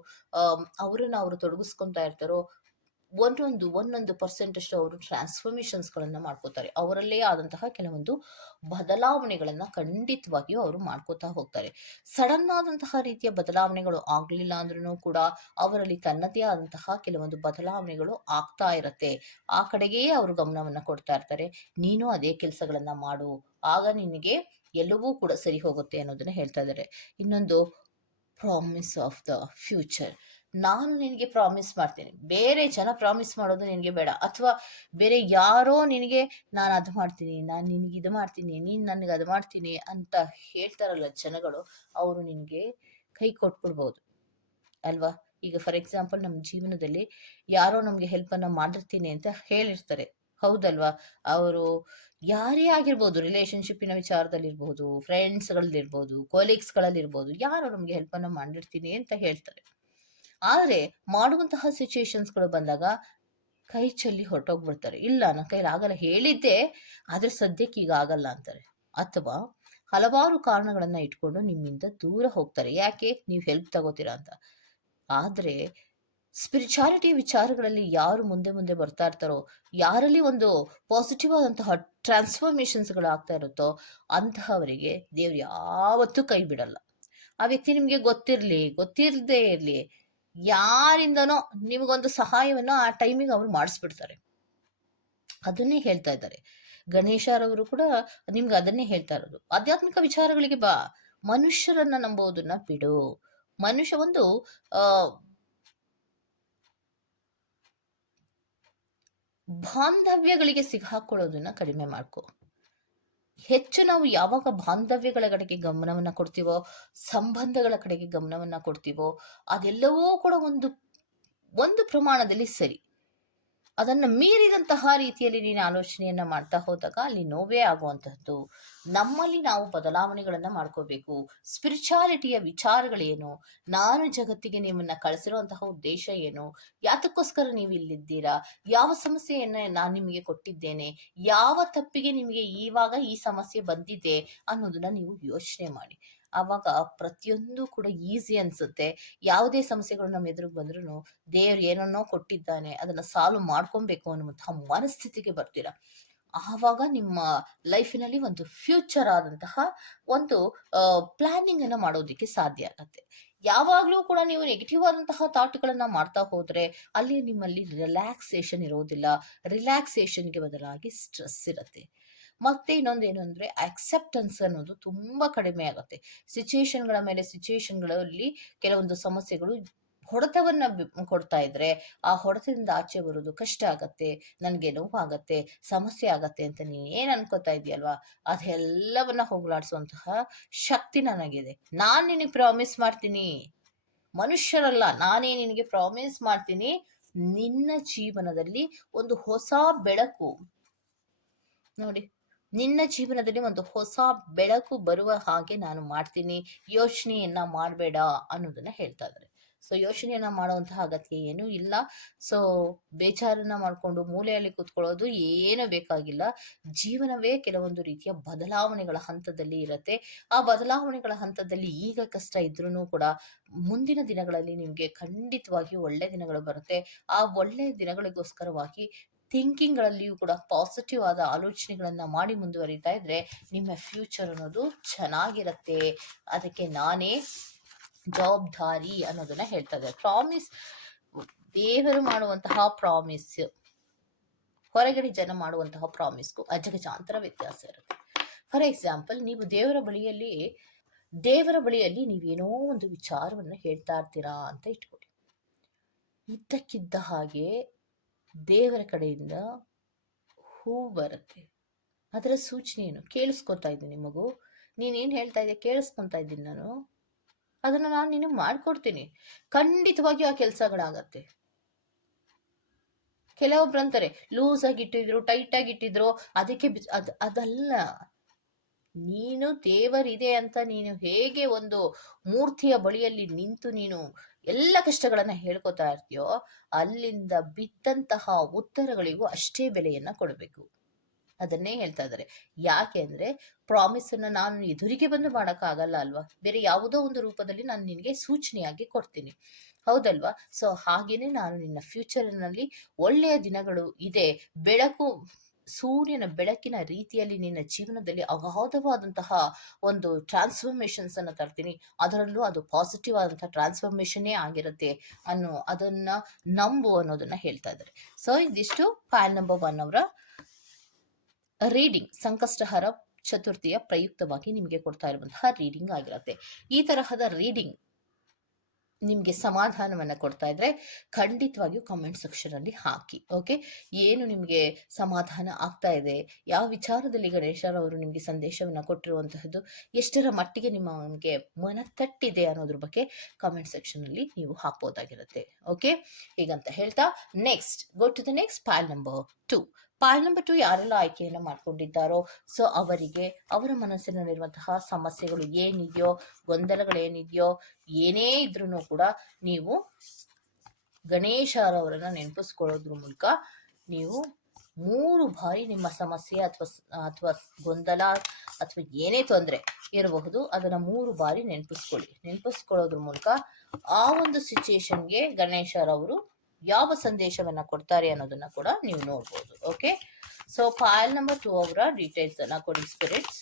ಅವರನ್ನು ಅವರು ತೊಡಗಿಸ್ಕೊತಾ ಇರ್ತಾರೋ ಒಂದೊಂದು ಒಂದೊಂದು ಪರ್ಸೆಂಟ್ ಅಷ್ಟು ಅವರು ಟ್ರಾನ್ಸ್ಫಾರ್ಮೇಷನ್ಸ್ಗಳನ್ನು ಮಾಡ್ಕೋತಾರೆ. ಅವರಲ್ಲೇ ಆದಂತಹ ಕೆಲವೊಂದು ಬದಲಾವಣೆಗಳನ್ನು ಖಂಡಿತವಾಗಿಯೂ ಅವರು ಮಾಡ್ಕೋತಾ ಹೋಗ್ತಾರೆ. ಸಡನ್ ಆದಂತಹ ರೀತಿಯ ಬದಲಾವಣೆಗಳು ಆಗಲಿಲ್ಲ ಅಂದ್ರೂ ಕೂಡ ಅವರಲ್ಲಿ ತನ್ನದೇ ಆದಂತಹ ಕೆಲವೊಂದು ಬದಲಾವಣೆಗಳು ಆಗ್ತಾ ಇರತ್ತೆ. ಆ ಕಡೆಗೇ ಅವರು ಗಮನವನ್ನು ಕೊಡ್ತಾ ಇರ್ತಾರೆ. ನೀನು ಅದೇ ಕೆಲಸಗಳನ್ನು ಮಾಡು. ಆಗ ನಿನಗೆ ಎಲ್ಲವೂ ಕೂಡ ಸರಿ ಹೋಗುತ್ತೆ ಅನ್ನೋದನ್ನ ಹೇಳ್ತಾ ಇದ್ದಾರೆ. ಇನ್ನೊಂದು ಪ್ರಾಮಿಸ್ ಆಫ್ ದ ಫ್ಯೂಚರ್ ನಾನು ನಿನಗೆ ಪ್ರಾಮಿಸ್ ಮಾಡ್ತೀನಿ. ಬೇರೆ ಜನ ಪ್ರಾಮಿಸ್ ಮಾಡೋದು ನಿನಗೆ ಬೇಡ. ಅಥವಾ ಬೇರೆ ಯಾರೋ ನಿನಗೆ ನಾನು ಅದು ಮಾಡ್ತೀನಿ, ನಾನು ನಿನಗೆ ಇದು ಮಾಡ್ತೀನಿ, ನೀನು ನನಗೆ ಅದು ಮಾಡ್ತೀನಿ ಅಂತ ಹೇಳ್ತಾರಲ್ಲ ಜನಗಳು, ಅವರು ನಿನಗೆ ಕೈ ಕೊಟ್ಬಿಡ್ಬೋದು. ಅಲ್ವಾ? ಈಗ ಫಾರ್ ಎಕ್ಸಾಂಪಲ್ ನಮ್ಮ ಜೀವನದಲ್ಲಿ ಯಾರೋ ನಮಗೆ ಹೆಲ್ಪನ್ನು ಮಾಡಿರ್ತೀನಿ ಅಂತ ಹೇಳಿರ್ತಾರೆ. ಹೌದಲ್ವಾ? ಅವರು ಯಾರೇ ಆಗಿರ್ಬೋದು ರಿಲೇಶನ್ಶಿಪ್ಪಿನ ವಿಚಾರದಲ್ಲಿರ್ಬೋದು ಫ್ರೆಂಡ್ಸ್ಗಳಲ್ಲಿರ್ಬೋದು ಕೊಲೀಗ್ಸ್ಗಳಲ್ಲಿರ್ಬೋದು ಯಾರೋ ನಮಗೆ ಹೆಲ್ಪನ್ನು ಮಾಡಿರ್ತೀನಿ ಅಂತ ಹೇಳ್ತಾರೆ. ಆದರೆ ಮಾಡುವಂತಹ ಸಿಚುಯೇಷನ್ಸ್ಗಳು ಬಂದಾಗ ಕೈ ಚೆಲ್ಲಿ ಹೊರಟೋಗ್ಬಿಡ್ತಾರೆ. ಇಲ್ಲ ನನ್ನ ಕೈಲಿ ಆಗಲ್ಲ ಹೇಳಿದ್ದೆ, ಆದರೆ ಸದ್ಯಕ್ಕೆ ಈಗ ಆಗಲ್ಲ ಅಂತಾರೆ. ಅಥವಾ ಹಲವಾರು ಕಾರಣಗಳನ್ನು ಇಟ್ಕೊಂಡು ನಿಮ್ಮಿಂದ ದೂರ ಹೋಗ್ತಾರೆ. ಯಾಕೆ? ನೀವು ಹೆಲ್ಪ್ ತಗೋತೀರಾ ಅಂತ. ಆದರೆ ಸ್ಪಿರಿಚುಯಾಲಿಟಿ ವಿಚಾರಗಳಲ್ಲಿ ಯಾರು ಮುಂದೆ ಮುಂದೆ ಬರ್ತಾ ಇರ್ತಾರೋ, ಯಾರಲ್ಲಿ ಒಂದು ಪಾಸಿಟಿವ್ ಆದಂತಹ ಟ್ರಾನ್ಸ್ಫಾರ್ಮೇಷನ್ಸ್ಗಳು ಆಗ್ತಾ ಇರುತ್ತೋ ಅಂತಹವರಿಗೆ ದೇವ್ರು ಯಾವತ್ತೂ ಕೈ ಬಿಡಲ್ಲ. ಆ ವ್ಯಕ್ತಿ ನಿಮಗೆ ಗೊತ್ತಿರಲಿ, ಗೊತ್ತಿರದೇ ಇರಲಿ. ಯಾರಿಂದನೋ ನಿಮಗೊಂದು ಸಹಾಯವನ್ನು ಆ ಟೈಮಿಗೆ ಅವ್ರು ಮಾಡಿಸ್ಬಿಡ್ತಾರೆ. ಅದನ್ನೇ ಹೇಳ್ತಾ ಇದ್ದಾರೆ. ಗಣೇಶರವರು ಕೂಡ ನಿಮ್ಗೆ ಅದನ್ನೇ ಹೇಳ್ತಾ ಇರೋದು. ಆಧ್ಯಾತ್ಮಿಕ ವಿಚಾರಗಳಿಗೆ ಬಾ. ಮನುಷ್ಯರನ್ನ ನಂಬೋದನ್ನ ಬಿಡು. ಮನುಷ್ಯ ಒಂದು ಬಾಂಧವ್ಯಗಳಿಗೆ ಸಿಗಾಕೊಳ್ಳೋದನ್ನ ಕಡಿಮೆ ಮಾಡ್ಕೊ. ಹೆಚ್ಚು ನಾವು ಯಾವಾಗ ಬಾಂಧವ್ಯಗಳ ಕಡೆಗೆ ಗಮನವನ್ನ ಕೊಡ್ತೀವೋ, ಸಂಬಂಧಗಳ ಕಡೆಗೆ ಗಮನವನ್ನ ಕೊಡ್ತೀವೋ, ಅದೆಲ್ಲವೂ ಕೂಡ ಒಂದು ಒಂದು ಪ್ರಮಾಣದಲ್ಲಿ ಸರಿ. ಅದನ್ನು ಮೀರಿದಂತಹ ರೀತಿಯಲ್ಲಿ ನೀನು ಆಲೋಚನೆಯನ್ನ ಮಾಡ್ತಾ ಹೋದಾಗ ಅಲ್ಲಿ ನೋವೇ ಆಗುವಂತಹದ್ದು. ನಮ್ಮಲ್ಲಿ ನಾವು ಬದಲಾವಣೆಗಳನ್ನ ಮಾಡ್ಕೋಬೇಕು. ಸ್ಪಿರಿಚುಯಾಲಿಟಿಯ ವಿಚಾರಗಳೇನು? ನಾನು ಜಗತ್ತಿಗೆ ನಿಮ್ಮನ್ನ ಕಳಿಸಿರುವಂತಹ ಉದ್ದೇಶ ಏನು? ಯಾತಕ್ಕೋಸ್ಕರ ನೀವು ಇಲ್ಲಿದ್ದೀರಾ? ಯಾವ ಸಮಸ್ಯೆಯನ್ನ ನಾನು ನಿಮಗೆ ಕೊಟ್ಟಿದ್ದೇನೆ? ಯಾವ ತಪ್ಪಿಗೆ ನಿಮಗೆ ಇವಾಗ ಈ ಸಮಸ್ಯೆ ಬಂದಿದೆ ಅನ್ನೋದನ್ನ ನೀವು ಯೋಚನೆ ಮಾಡಿ. ಆವಾಗ ಪ್ರತಿಯೊಂದು ಕೂಡ ಈಸಿ ಅನ್ಸುತ್ತೆ. ಯಾವುದೇ ಸಮಸ್ಯೆಗಳು ನಮ್ಮ ಎದುರಿಗೆ ಬಂದ್ರೂ ದೇವ್ರು ಏನನ್ನೋ ಕೊಟ್ಟಿದ್ದಾನೆ, ಅದನ್ನ ಸಾಲ್ವ್ ಮಾಡ್ಕೊಬೇಕು ಅನ್ನುವಂತಹ ಮನಸ್ಥಿತಿಗೆ ಬರ್ತೀರಾ? ಆವಾಗ ನಿಮ್ಮ ಲೈಫಿನಲ್ಲಿ ಒಂದು ಫ್ಯೂಚರ್ ಆದಂತಹ ಒಂದು ಪ್ಲಾನಿಂಗ್ ಅನ್ನ ಮಾಡೋದಕ್ಕೆ ಸಾಧ್ಯ ಆಗತ್ತೆ. ಯಾವಾಗಲೂ ಕೂಡ ನೀವು ನೆಗೆಟಿವ್ ಆದಂತಹ ಥಾಟ್ಗಳನ್ನ ಮಾಡ್ತಾ ಹೋದ್ರೆ ಅಲ್ಲಿ ನಿಮ್ಮಲ್ಲಿ ರಿಲ್ಯಾಕ್ಸೇಷನ್ ಇರೋದಿಲ್ಲ. ರಿಲ್ಯಾಕ್ಸೇಷನ್ಗೆ ಬದಲಾಗಿ ಸ್ಟ್ರೆಸ್ ಇರುತ್ತೆ. ಮತ್ತೆ ಇನ್ನೊಂದು ಏನು ಅಂದ್ರೆ ಅಕ್ಸೆಪ್ಟೆನ್ಸ್ ಅನ್ನೋದು ತುಂಬಾ ಕಡಿಮೆ ಆಗುತ್ತೆ. ಸಿಚುಯೇಷನ್ಗಳ ಮೇಲೆ ಸಿಚುಯೇಷನ್ಗಳಲ್ಲಿ ಕೆಲವೊಂದು ಸಮಸ್ಯೆಗಳು ಹೊಡೆತವನ್ನ ಕೊಡ್ತಾ ಇದ್ರೆ ಆ ಹೊಡೆತದಿಂದ ಆಚೆ ಬರೋದು ಕಷ್ಟ ಆಗತ್ತೆ, ನನಗೆ ನೋವಾಗತ್ತೆ ಸಮಸ್ಯೆ ಆಗತ್ತೆ ಅಂತ ನೀನ್ ಏನ್ ಅನ್ಕೋತಾ ಇದೆಯಲ್ವಾ ಅದೆಲ್ಲವನ್ನ ಹೋಗ್ಲಾಡಿಸುವಂತಹ ಶಕ್ತಿ ನನಗಿದೆ. ನಾನು ನಿನಗೆ ಪ್ರಾಮಿಸ್ ಮಾಡ್ತೀನಿ. ಮನುಷ್ಯರಲ್ಲ, ನಾನೇ ನಿನಗೆ ಪ್ರಾಮಿಸ್ ಮಾಡ್ತೀನಿ. ನಿನ್ನ ಜೀವನದಲ್ಲಿ ಒಂದು ಹೊಸ ಬೆಳಕು. ನೋಡಿ ನಿನ್ನ ಜೀವನದಲ್ಲಿ ಒಂದು ಹೊಸ ಬೆಳಕು ಬರುವ ಹಾಗೆ ನಾನು ಮಾಡ್ತೀನಿ. ಯೋಚನೆಯನ್ನ ಮಾಡಬೇಡ ಅನ್ನೋದನ್ನ ಹೇಳ್ತಾ ಇದ್ದಾರೆ ಸೊ ಯೋಚನೆಯನ್ನ ಮಾಡುವಂತಹ ಅಗತ್ಯ ಏನೂ ಇಲ್ಲ. ಸೊ ಬೇಜಾರನ್ನ ಮಾಡಿಕೊಂಡು ಮೂಲೆಯಲ್ಲಿ ಕೂತ್ಕೊಳ್ಳೋದು ಏನೂ ಬೇಕಾಗಿಲ್ಲ. ಜೀವನವೇ ಕೆಲವೊಂದು ರೀತಿಯ ಬದಲಾವಣೆಗಳ ಹಂತದಲ್ಲಿ ಇರುತ್ತೆ. ಆ ಬದಲಾವಣೆಗಳ ಹಂತದಲ್ಲಿ ಈಗ ಕಷ್ಟ ಇದ್ರೂ ಕೂಡ ಮುಂದಿನ ದಿನಗಳಲ್ಲಿ ನಿಮಗೆ ಖಂಡಿತವಾಗಿ ಒಳ್ಳೆ ದಿನಗಳು ಬರುತ್ತೆ. ಆ ಒಳ್ಳೆಯ ದಿನಗಳಿಗೋಸ್ಕರವಾಗಿ ಥಿಂಕಿಂಗ್ಗಳಲ್ಲಿಯೂ ಕೂಡ ಪಾಸಿಟಿವ್ ಆದ ಆಲೋಚನೆಗಳನ್ನು ಮಾಡಿ ಮುಂದುವರಿತಾ ಇದ್ರೆ ನಿಮ್ಮ ಫ್ಯೂಚರ್ ಅನ್ನೋದು ಚೆನ್ನಾಗಿರತ್ತೆ. ಅದಕ್ಕೆ ನಾನೇ ಜವಾಬ್ದಾರಿ ಅನ್ನೋದನ್ನ ಹೇಳ್ತಾ ಇದ್ದೆ. ಪ್ರಾಮಿಸ್ ದೇವರು ಮಾಡುವಂತಹ ಪ್ರಾಮಿಸ್ ಹೊರಗಡೆ ಜನ ಮಾಡುವಂತಹ ಪ್ರಾಮಿಸ್ಗೂ ಅಜಗಜಾಂತರ ವ್ಯತ್ಯಾಸ ಇರುತ್ತೆ. ಫಾರ್ ಎಕ್ಸಾಂಪಲ್ ನೀವು ದೇವರ ಬಳಿಯಲ್ಲಿ ದೇವರ ಬಳಿಯಲ್ಲಿ ನೀವೇನೋ ಒಂದು ವಿಚಾರವನ್ನು ಹೇಳ್ತಾ ಇರ್ತೀರಾ ಅಂತ ಇಟ್ಕೊಳ್ಳಿ. ಇದ್ದಕ್ಕಿದ್ದ ಹಾಗೆ ದೇವರ ಕಡೆಯಿಂದ ಹೂ ಬರುತ್ತೆ. ಅದರ ಸೂಚನೆ ಏನು? ಕೇಳಿಸ್ಕೊತಾ ಇದ್ದೀನಿ ಮಗು ನೀನೇನು ಹೇಳ್ತಾ ಇದ್ದೆ ಕೇಳಿಸ್ಕೊತಾ ಇದ್ದೀನಿ ನಾನು. ಅದನ್ನು ನಾನು ನಿನಗೆ ಮಾಡಿಕೊಡ್ತೀನಿ. ಖಂಡಿತವಾಗಿಯೂ ಆ ಕೆಲಸಗಳಾಗತ್ತೆ. ಕೆಲವೊಬ್ರು ಅಂತಾರೆ ಲೂಸ್ ಆಗಿ ಇಟ್ಟಿದ್ರು ಟೈಟ್ ಆಗಿ ಇಟ್ಟಿದ್ರು, ಅದಕ್ಕೆ ಅದು ಅದ್, ಅದಲ್ಲ. ನೀನು ದೇವರಿದೆ ಅಂತ ನೀನು ಹೇಗೆ ಒಂದು ಮೂರ್ತಿಯ ಬಳಿಯಲ್ಲಿ ನಿಂತು ನೀನು ಎಲ್ಲ ಕಷ್ಟಗಳನ್ನ ಹೇಳ್ಕೊತಾ ಇರ್ತೀಯೋ, ಅಲ್ಲಿಂದ ಬಿದ್ದಂತಹ ಉತ್ತರಗಳಿಗೂ ಅಷ್ಟೇ ಬೆಲೆಯನ್ನ ಕೊಡಬೇಕು. ಅದನ್ನೇ ಹೇಳ್ತಾ ಇದ್ದಾರೆ ಯಾಕೆ ಅಂದ್ರೆ ಪ್ರಾಮಿಸ್ ಅನ್ನ ನಾನು ಎದುರಿಗೆ ಬಂದು ಮಾಡಕ್ಕಾಗಲ್ಲ ಅಲ್ವಾ? ಬೇರೆ ಯಾವುದೋ ಒಂದು ರೂಪದಲ್ಲಿ ನಾನು ನಿನಗೆ ಸೂಚನೆಯಾಗಿ ಕೊಡ್ತೀನಿ. ಹೌದಲ್ವಾ? ಸೊ ಹಾಗೇನೆ ನಾನು ನಿನ್ನ ಫ್ಯೂಚರ್ನಲ್ಲಿ ಒಳ್ಳೆಯ ದಿನಗಳು ಇದೆ, ಬೆಳಕು ಸೂರ್ಯನ ಬೆಳಕಿನ ರೀತಿಯಲ್ಲಿ ನಿನ್ನ ಜೀವನದಲ್ಲಿ ಅಗಾಧವಾದಂತಹ ಒಂದು ಟ್ರಾನ್ಸ್ಫಾರ್ಮೇಶನ್ಸ್ ಅನ್ನು ತರ್ತೀನಿ. ಅದರಲ್ಲೂ ಅದು ಪಾಸಿಟಿವ್ ಆದಂತಹ ಟ್ರಾನ್ಸ್ಫಾರ್ಮೇಶನ್ನೇ ಆಗಿರುತ್ತೆ ಅನ್ನೋ ಅದನ್ನ ನಂಬು ಅನ್ನೋದನ್ನ ಹೇಳ್ತಾ ಇದ್ದಾರೆ. ಸೊ ಇದಿಷ್ಟು ಫ್ಯಾನ್ ನಂಬರ್ ಒನ್ ಅವರ ರೀಡಿಂಗ್ ಸಂಕಷ್ಟಹರ ಚತುರ್ಥಿಯ ಪ್ರಯುಕ್ತವಾಗಿ ನಿಮಗೆ ಕೊಡ್ತಾ ಇರುವಂತಹ ರೀಡಿಂಗ್ ಆಗಿರುತ್ತೆ. ಈ ತರಹದ ರೀಡಿಂಗ್ ನಿಮಗೆ ಸಮಾಧಾನವನ್ನು ಕೊಡ್ತಾ ಇದ್ರೆ ಖಂಡಿತವಾಗಿಯೂ ಕಾಮೆಂಟ್ ಸೆಕ್ಷನಲ್ಲಿ ಹಾಕಿ ಓಕೆ ಏನು ನಿಮಗೆ ಸಮಾಧಾನ ಆಗ್ತಾ ಇದೆ? ಯಾವ ವಿಚಾರದಲ್ಲಿ ಗಣೇಶರವರು ನಿಮಗೆ ಸಂದೇಶವನ್ನು ಕೊಟ್ಟಿರುವಂತಹದ್ದು? ಎಷ್ಟರ ಮಟ್ಟಿಗೆ ನಿಮಗೆ ಮನ ತಟ್ಟಿದೆ ಅನ್ನೋದ್ರ ಬಗ್ಗೆ ಕಾಮೆಂಟ್ ಸೆಕ್ಷನಲ್ಲಿ ನೀವು ಹಾಕ್ಬೋದಾಗಿರುತ್ತೆ ಓಕೆ ಈಗಂತ ಹೇಳ್ತಾ next go to the next pile number two pile number two ಯಾರೆಲ್ಲ ಆಯ್ಕೆಯನ್ನು ಮಾಡಿಕೊಂಡಿದ್ದಾರೋ, ಸೊ ಅವರಿಗೆ, ಅವರ ಮನಸ್ಸಿನಲ್ಲಿರುವಂತಹ ಸಮಸ್ಯೆಗಳು ಏನಿದೆಯೋ, ಗೊಂದಲಗಳೇನಿದೆಯೋ, ಏನೇ ಇದ್ರೂ ಕೂಡ ನೀವು ಗಣೇಶರವರನ್ನು ನೆನಪಿಸ್ಕೊಳ್ಳೋದ್ರ ಮೂಲಕ ನೀವು ಮೂರು ಬಾರಿ ನಿಮ್ಮ ಸಮಸ್ಯೆ ಅಥವಾ ಅಥವಾ ಗೊಂದಲ ಅಥವಾ ಏನೇ ತೊಂದರೆ ಇರಬಹುದು, ಅದನ್ನ ಮೂರು ಬಾರಿ ನೆನಪಿಸ್ಕೊಳ್ಳಿ. ನೆನಪಿಸ್ಕೊಳ್ಳೋದ್ರ ಮೂಲಕ ಆ ಒಂದು ಸಿಚುಯೇಷನ್ಗೆ ಗಣೇಶರವರು ಯಾವ ಸಂದೇಶವನ್ನ ಕೊಡ್ತಾರೆ ಅನ್ನೋದನ್ನ ಕೂಡ ನೀವು ನೋಡ್ಬೋದು okay so pile number two ಅವರ ಡೀಟೇಲ್ಸ್ ಅನ್ನ ಕೊಡಿ ಸ್ಪಿರಿಟ್ಸ್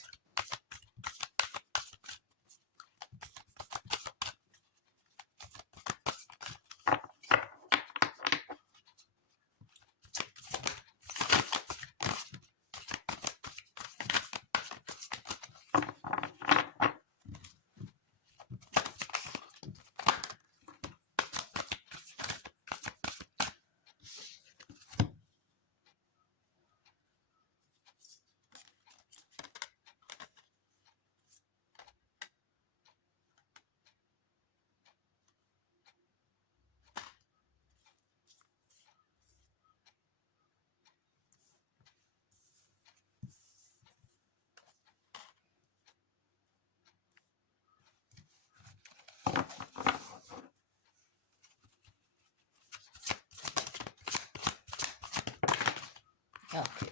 ಓಕೆ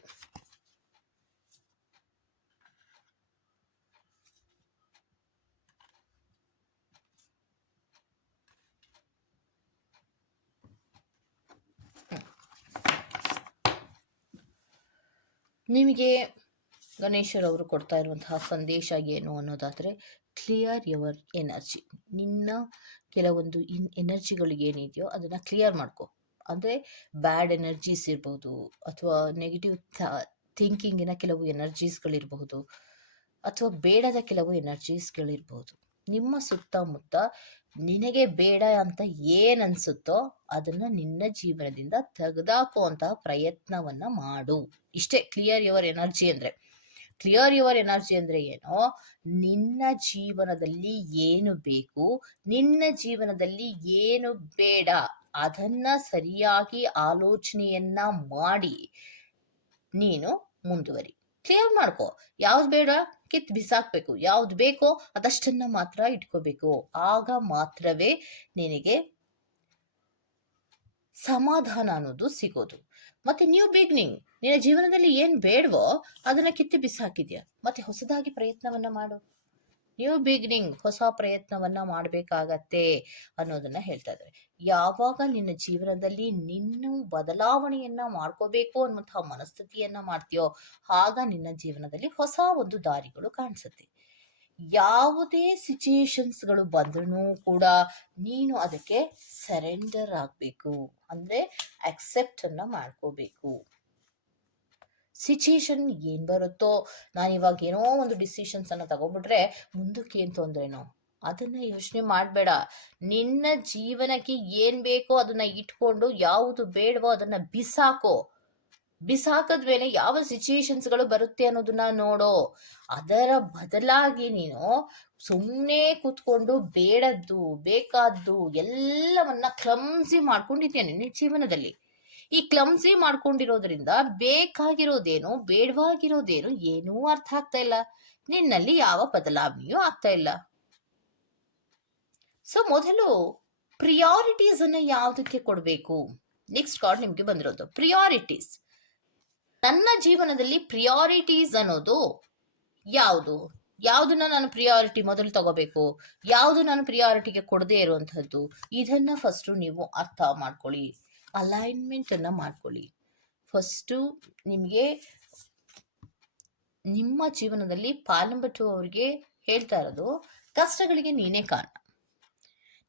ನಿಮಗೆ ಗಣೇಶರವರು ಕೊಡ್ತಾ ಇರುವಂತಹ ಸಂದೇಶ ಏನು ಅನ್ನೋದಾದರೆ ಕ್ಲಿಯರ್ ಯುವರ್ ಎನರ್ಜಿ ನಿನ್ನ ಕೆಲವೊಂದು ಇನ್ ಎನರ್ಜಿಗಳು ಏನಿದೆಯೋ ಅದನ್ನು ಕ್ಲಿಯರ್ ಮಾಡ್ಕೊ. ಅಂದರೆ ಬ್ಯಾಡ್ ಎನರ್ಜೀಸ್ ಇರ್ಬೋದು ಅಥವಾ ನೆಗೆಟಿವ್ ಥಿಂಕಿಂಗಿನ ಕೆಲವು ಎನರ್ಜೀಸ್ಗಳಿರಬಹುದು ಅಥವಾ ಬೇಡದ ಕೆಲವು ಎನರ್ಜೀಸ್ಗಳಿರ್ಬೋದು ನಿಮ್ಮ ಸುತ್ತಮುತ್ತ ನಿನಗೆ ಬೇಡ ಅಂತ ಏನು ಅನ್ಸುತ್ತೋ ಅದನ್ನ ನಿನ್ನ ಜೀವನದಿಂದ ತೆಗೆದಾಕುವಂತಹ ಪ್ರಯತ್ನವನ್ನ ಮಾಡು. ಇಷ್ಟೇ ಕ್ಲಿಯರ್ ಯುವರ್ ಎನರ್ಜಿ ಅಂದ್ರೆ. ಕ್ಲಿಯರ್ ಯುವರ್ ಎನರ್ಜಿ ಅಂದ್ರೆ ಏನೋ, ನಿನ್ನ ಜೀವನದಲ್ಲಿ ಏನು ಬೇಕು, ನಿನ್ನ ಜೀವನದಲ್ಲಿ ಏನು ಬೇಡ ಅದನ್ನ ಸರಿಯಾಗಿ ಆಲೋಚನೆಯನ್ನ ಮಾಡಿ ನೀನು ಮುಂದುವರಿ. ಕ್ಲಿಯರ್ ಮಾಡ್ಕೋ. ಯಾವ್ದು ಬೇಡ? ಕಿತ್ ಬಿಸಾಕ್ಬೇಕು. ಯಾವ್ದು ಬೇಕೋ ಅದಷ್ಟನ್ನ ಮಾತ್ರ ಇಟ್ಕೋಬೇಕು. ಆಗ ಮಾತ್ರವೇ ನಿನಗೆ ಸಮಾಧಾನ ಅನ್ನೋದು ಸಿಗೋದು. ಮತ್ತೆ ನ್ಯೂ ಬಿಗ್ನಿಂಗ್ ನಿನ್ನ ಜೀವನದಲ್ಲಿ ಏನ್ ಬೇಡವೋ ಅದನ್ನ ಕಿತ್ತು ಬಿಸಾಕಿದ್ಯಾ? ಮತ್ತೆ ಹೊಸದಾಗಿ ಪ್ರಯತ್ನವನ್ನ ಮಾಡು. ನ್ಯೂ ಬಿಗಿನಿಂಗ್ ಹೊಸ ಪ್ರಯತ್ನವನ್ನ ಮಾಡಬೇಕಾಗತ್ತೆ ಅನ್ನೋದನ್ನ ಹೇಳ್ತಾ ಇದ್ದಾರೆ ಯಾವಾಗ ನಿನ್ನ ಜೀವನದಲ್ಲಿ ನಿನ್ನ ಬದಲಾವಣೆಯನ್ನ ಮಾಡ್ಕೋಬೇಕು ಅನ್ನುವಂತಹ ಮನಸ್ಥಿತಿಯನ್ನ ಮಾಡ್ತೀಯೋ ಆಗ ನಿನ್ನ ಜೀವನದಲ್ಲಿ ಹೊಸ ಒಂದು ದಾರಿಗಳು ಕಾಣಿಸುತ್ತೆ. ಯಾವುದೇ ಸಿಚುಯೇಷನ್ಸ್ಗಳು ಬಂದ್ರೂ ಕೂಡ ನೀನು ಅದಕ್ಕೆ ಸರೆಂಡರ್ ಆಗಬೇಕು. ಅಂದ್ರೆ ಅಕ್ಸೆಪ್ಟ್ ಅನ್ನ ಮಾಡ್ಕೋಬೇಕು. ಸಿಚುಯೇಷನ್ ಏನ್ ಬರುತ್ತೋ, ನಾನು ಇವಾಗ ಏನೋ ಒಂದು ಡಿಸಿಷನ್ಸ್ ಅನ್ನ ತಗೊಬಿಟ್ರೆ ಮುಂದಕ್ಕೆ ಏನು ತೊಂದ್ರೆನೋ? ಅದನ್ನ ಯೋಚನೆ ಮಾಡಬೇಡ. ನಿನ್ನ ಜೀವನಕ್ಕೆ ಏನು ಬೇಕೋ ಅದನ್ನ ಇಟ್ಕೊಂಡು ಯಾವುದು ಬೇಡವೋ ಅದನ್ನ ಬಿಸಾಕೋ. ಬಿಸಾಕದ ಮೇಲೆ ಯಾವ ಸಿಚುಯೇಷನ್ಸ್ಗಳು ಬರುತ್ತೆ ಅನ್ನೋದನ್ನ ನೋಡೋ. ಅದರ ಬದಲಾಗಿ ನೀನು ಸುಮ್ಮನೆ ಕೂತ್ಕೊಂಡು ಬೇಡದ್ದು, ಬೇಕಾದ್ದು ಎಲ್ಲವನ್ನ ಕ್ಲಮ್ಸಿ ಮಾಡ್ಕೊಂಡಿದ್ದೇನೆ ನಿನ್ನ ಜೀವನದಲ್ಲಿ. ಈ ಕ್ಲಮ್ಸಿ ಮಾಡ್ಕೊಂಡಿರೋದ್ರಿಂದ ಬೇಕಾಗಿರೋದೇನು, ಬೇಡವಾಗಿರೋದೇನು ಏನೂ ಅರ್ಥ ಆಗ್ತಾ ಇಲ್ಲ. ನಿನ್ನಲ್ಲಿ ಯಾವ ಬದಲಾವಣೆಯೂ ಆಗ್ತಾ ಇಲ್ಲ. ಸೊ ಮೊದಲು ಪ್ರಿಯಾರಿಟೀಸ್ ಅನ್ನ ಯಾವುದಕ್ಕೆ ಕೊಡಬೇಕು? ನೆಕ್ಸ್ಟ್ ಕಾರ್ಡ್ ನಿಮ್ಗೆ ಬಂದಿರೋದು. ಪ್ರಿಯಾರಿಟೀಸ್ ನನ್ನ ಜೀವನದಲ್ಲಿ ಪ್ರಿಯಾರಿಟೀಸ್ ಅನ್ನೋದು ಯಾವುದು? ಯಾವುದನ್ನ ನಾನು ಪ್ರಿಯಾರಿಟಿ ಮೊದಲು ತಗೋಬೇಕು? ಯಾವುದು ನಾನು ಪ್ರಿಯಾರಿಟಿಗೆ ಕೊಡದೇ ಇರುವಂತಹದ್ದು ಇದನ್ನ ಫಸ್ಟ್ ನೀವು ಅರ್ಥ ಮಾಡ್ಕೊಳ್ಳಿ. ಅಲೈನ್ಮೆಂಟ್ ಅನ್ನ ಮಾಡ್ಕೊಳ್ಳಿ. ಫಸ್ಟು ನಿಮಗೆ ನಿಮ್ಮ ಜೀವನದಲ್ಲಿ ಪಾಲಂಬಟ್ಟು ಅವರಿಗೆ ಹೇಳ್ತಾ ಇರೋದು, ಕಷ್ಟಗಳಿಗೆ ನೀನೇ ಕಾರಣ.